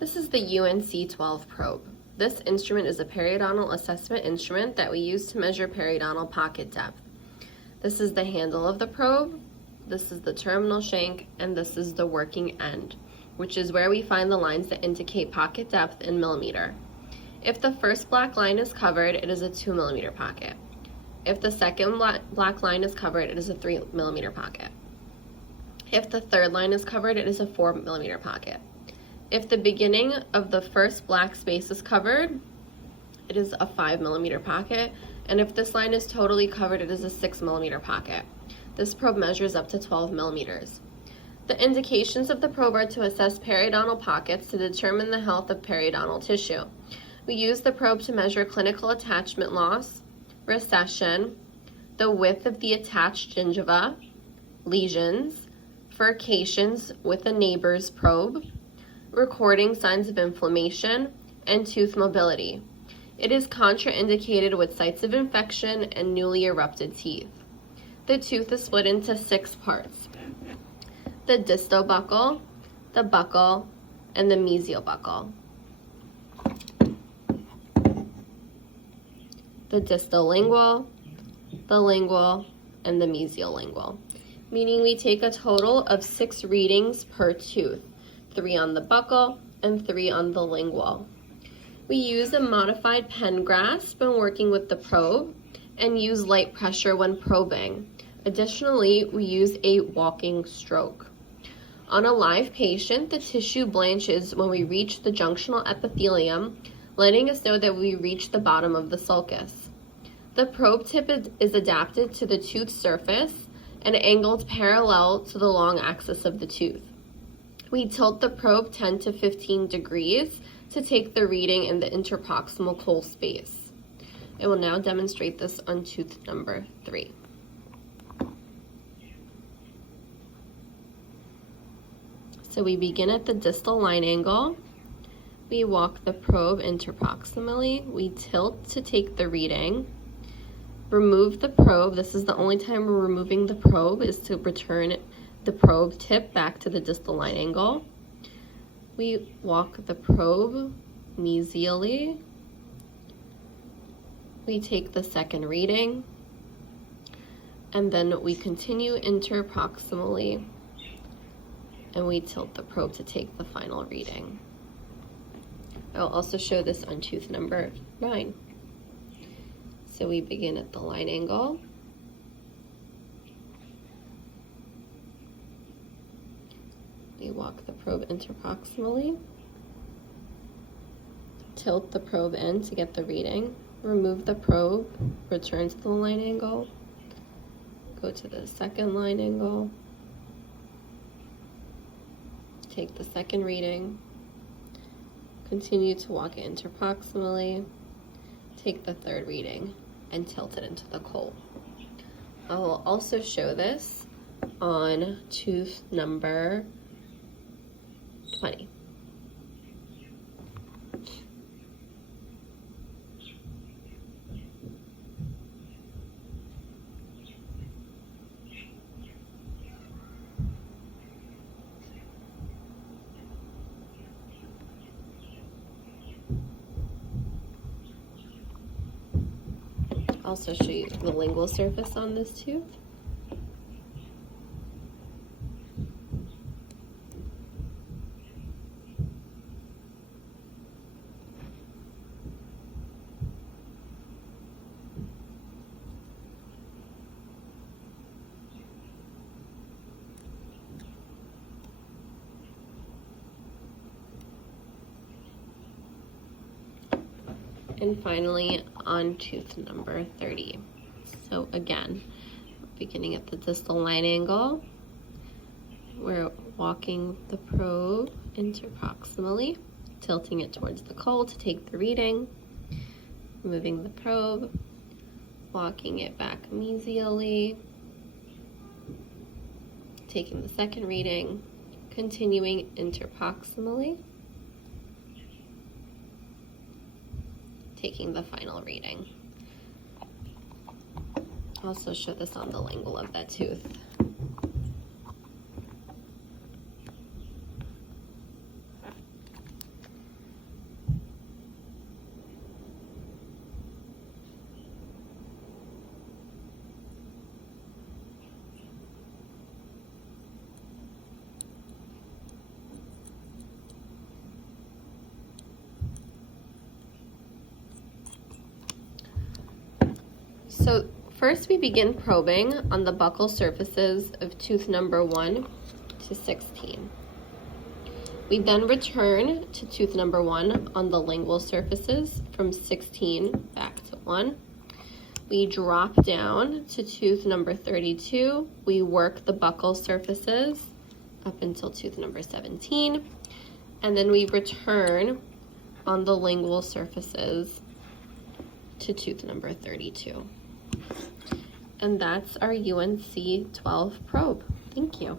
This is the UNC-12 Probe. This instrument is a periodontal assessment instrument that we use to measure periodontal pocket depth. This is the handle of the probe, this is the terminal shank, and this is the working end, which is where we find the lines that indicate pocket depth in millimeter. If the first black line is covered, it is a 2 millimeter pocket. If the second black line is covered, it is a 3 millimeter pocket. If the third line is covered, it is a 4 millimeter pocket. If the beginning of the first black space is covered, it is a 5 millimeter pocket, and if this line is totally covered, it is a 6 millimeter pocket. This probe measures up to 12 millimeters. The indications of the probe are to assess periodontal pockets to determine the health of periodontal tissue. We use the probe to measure clinical attachment loss, recession, the width of the attached gingiva, lesions, furcations with a neighbor's probe, recording signs of inflammation, and tooth mobility. It is contraindicated with sites of infection and newly erupted teeth. The tooth is split into 6 parts: the distal buccal, the buccal, and the mesial buccal. The distal lingual, the lingual, and the mesial lingual, meaning we take a total of 6 readings per tooth, 3 on the buccal and 3 on the lingual. We use a modified pen grasp when working with the probe and use light pressure when probing. Additionally, we use a walking stroke. On a live patient, the tissue blanches when we reach the junctional epithelium, letting us know that we reach the bottom of the sulcus. The probe tip is adapted to the tooth surface and angled parallel to the long axis of the tooth. We tilt the probe 10 to 15 degrees to take the reading in the interproximal coal space. I will now demonstrate this on tooth number 3. So we begin at the distal line angle. We walk the probe interproximally. We tilt to take the reading. Remove the probe. This is the only time we're removing the probe, is to return the probe tip back to the distal line angle. We walk the probe mesially. We take the second reading, and then we continue interproximally, and we tilt the probe to take the final reading. I'll also show this on tooth number 9. So we begin at the line angle. We walk the probe interproximally, tilt the probe in to get the reading, remove the probe, return to the line angle, go to the second line angle, take the second reading, continue to walk it interproximally, take the third reading, and tilt it into the coal. I will also show this on tooth number 20. I'll also show you the lingual surface on this tooth. And finally, on tooth number 30. So again, beginning at the distal line angle, we're walking the probe interproximally, tilting it towards the coal to take the reading, moving the probe, walking it back mesially, taking the second reading, continuing interproximally, taking the final reading. I'll also show this on the lingual of that tooth. So first we begin probing on the buccal surfaces of tooth number 1 to 16. We then return to tooth number 1 on the lingual surfaces from 16 back to 1. We drop down to tooth number 32. We work the buccal surfaces up until tooth number 17. And then we return on the lingual surfaces to tooth number 32. And that's our UNC-12 probe. Thank you.